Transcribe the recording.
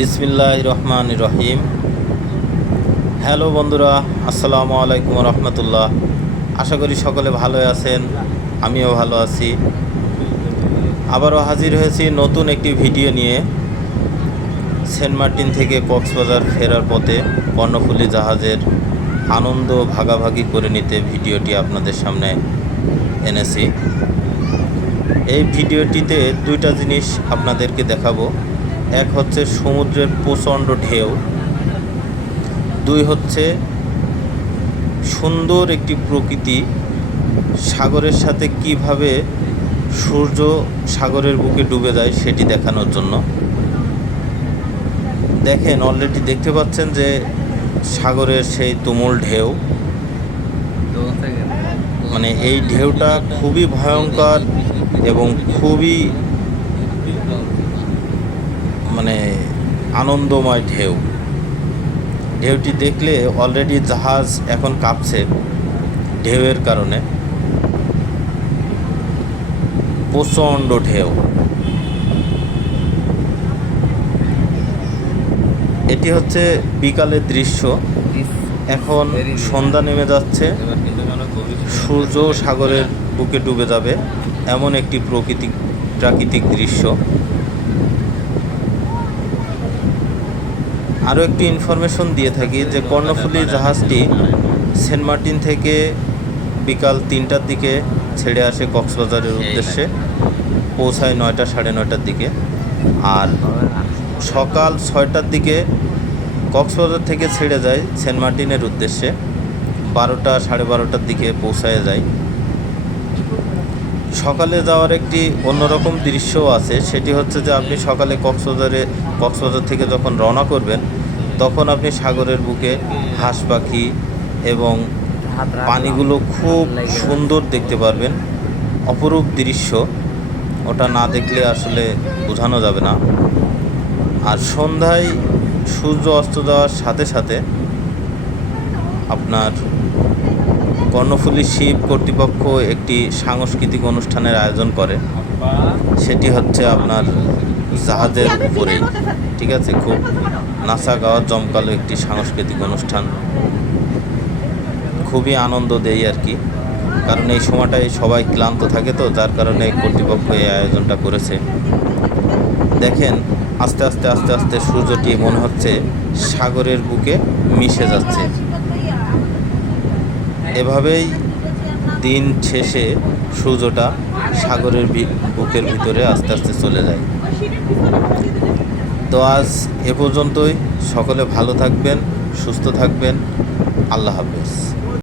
বিসমিল্লাহির রহমানির রহিম। হ্যালো বন্ধুরা, আসসালামু আলাইকুম রহমতুল্লাহ। আশা করি সকলে ভালো আছেন, আমিও ভালো আছি। আবারও হাজির হয়েছি নতুন একটি ভিডিও নিয়ে। সেন্ট মার্টিন থেকে কক্সবাজার ফেরার পথে কর্ণফুলী জাহাজের আনন্দ ভাগাভাগি করে নিতে ভিডিওটি আপনাদের সামনে এনেছি। এই ভিডিওটিতে দুইটা জিনিস আপনাদেরকে দেখাবো। এক হচ্ছে সমুদ্রের প্রচণ্ড ঢেউ, দুই হচ্ছে সুন্দর একটি প্রকৃতি, সাগরের সাথে কিভাবে সূর্য সাগরের বুকে ডুবে যায় সেটি দেখানোর জন্য। দেখেন, অলরেডি দেখতে পাচ্ছেন যে সাগরের সেই তুমুল ঢেউ, মানে এই ঢেউটা খুবই ভয়ঙ্কর এবং খুবই আনন্দময় ঢেউ। ঢেউটি দেখলে অলরেডি জাহাজ এখন কাঁপছে ঢেউয়ের কারণে। প্রচণ্ড ঢেউ। এটি হচ্ছে বিকালের দৃশ্য। এখন সন্ধ্যা নেমে যাচ্ছে, সূর্য সাগরের বুকে ডুবে যাবে, এমন একটি প্রাকৃতিক দৃশ্য। আরও একটি ইনফরমেশন দিয়ে থাকি যে কর্ণফুলী জাহাজটি সেন্ট মার্টিন থেকে বিকাল 3টার দিকে ছেড়ে আসে কক্সবাজারের উদ্দেশ্যে, পৌঁছায় 9টা সাড়ে 9টার দিকে। আর সকাল 6টার দিকে কক্সবাজার থেকে ছেড়ে যায় সেন্ট মার্টিনের উদ্দেশ্যে, 12টা সাড়ে 12টার দিকে পৌঁছায় যায়। সকালে যাওয়ার একটি অন্যরকম দৃশ্যও আছে। সেটি হচ্ছে যে আপনি সকালে কক্সবাজার থেকে যখন রওনা করবেন, তখন আপনি সাগরের বুকে হাঁস পাখি এবং পানিগুলো খুব সুন্দর দেখতে পারবেন। অপরূপ দৃশ্য, ওটা না দেখলে আসলে বোঝানো যাবে না। আর সন্ধ্যায় সূর্য অস্ত যাওয়ার সাথে সাথে আপনার কর্ণফুলী শিপ কর্তৃপক্ষ একটি সাংস্কৃতিক অনুষ্ঠানের আয়োজন করে। সেটি হচ্ছে আপনার জাহাজের উপরেই, ঠিক আছে, খুব নাচা গাওয়া জমকালো একটি সাংস্কৃতিক অনুষ্ঠান। খুবই আনন্দ দেয় আর কি, কারণ এই সময়টায় সবাই ক্লান্ত থাকে, তো যার কারণে কর্তৃপক্ষ এই আয়োজনটা করেছে। দেখেন, আস্তে আস্তে আস্তে আস্তে সূর্যটি মনে হচ্ছে সাগরের বুকে মিশে যাচ্ছে। এভাবেই দিন শেষে সূর্যটা সাগরের বুকের ভিতরে আস্তে আস্তে চলে যায়। তো আজ এ পর্যন্তই। সকলে ভালো থাকবেন, সুস্থ থাকবেন। আল্লাহ হাফেজ।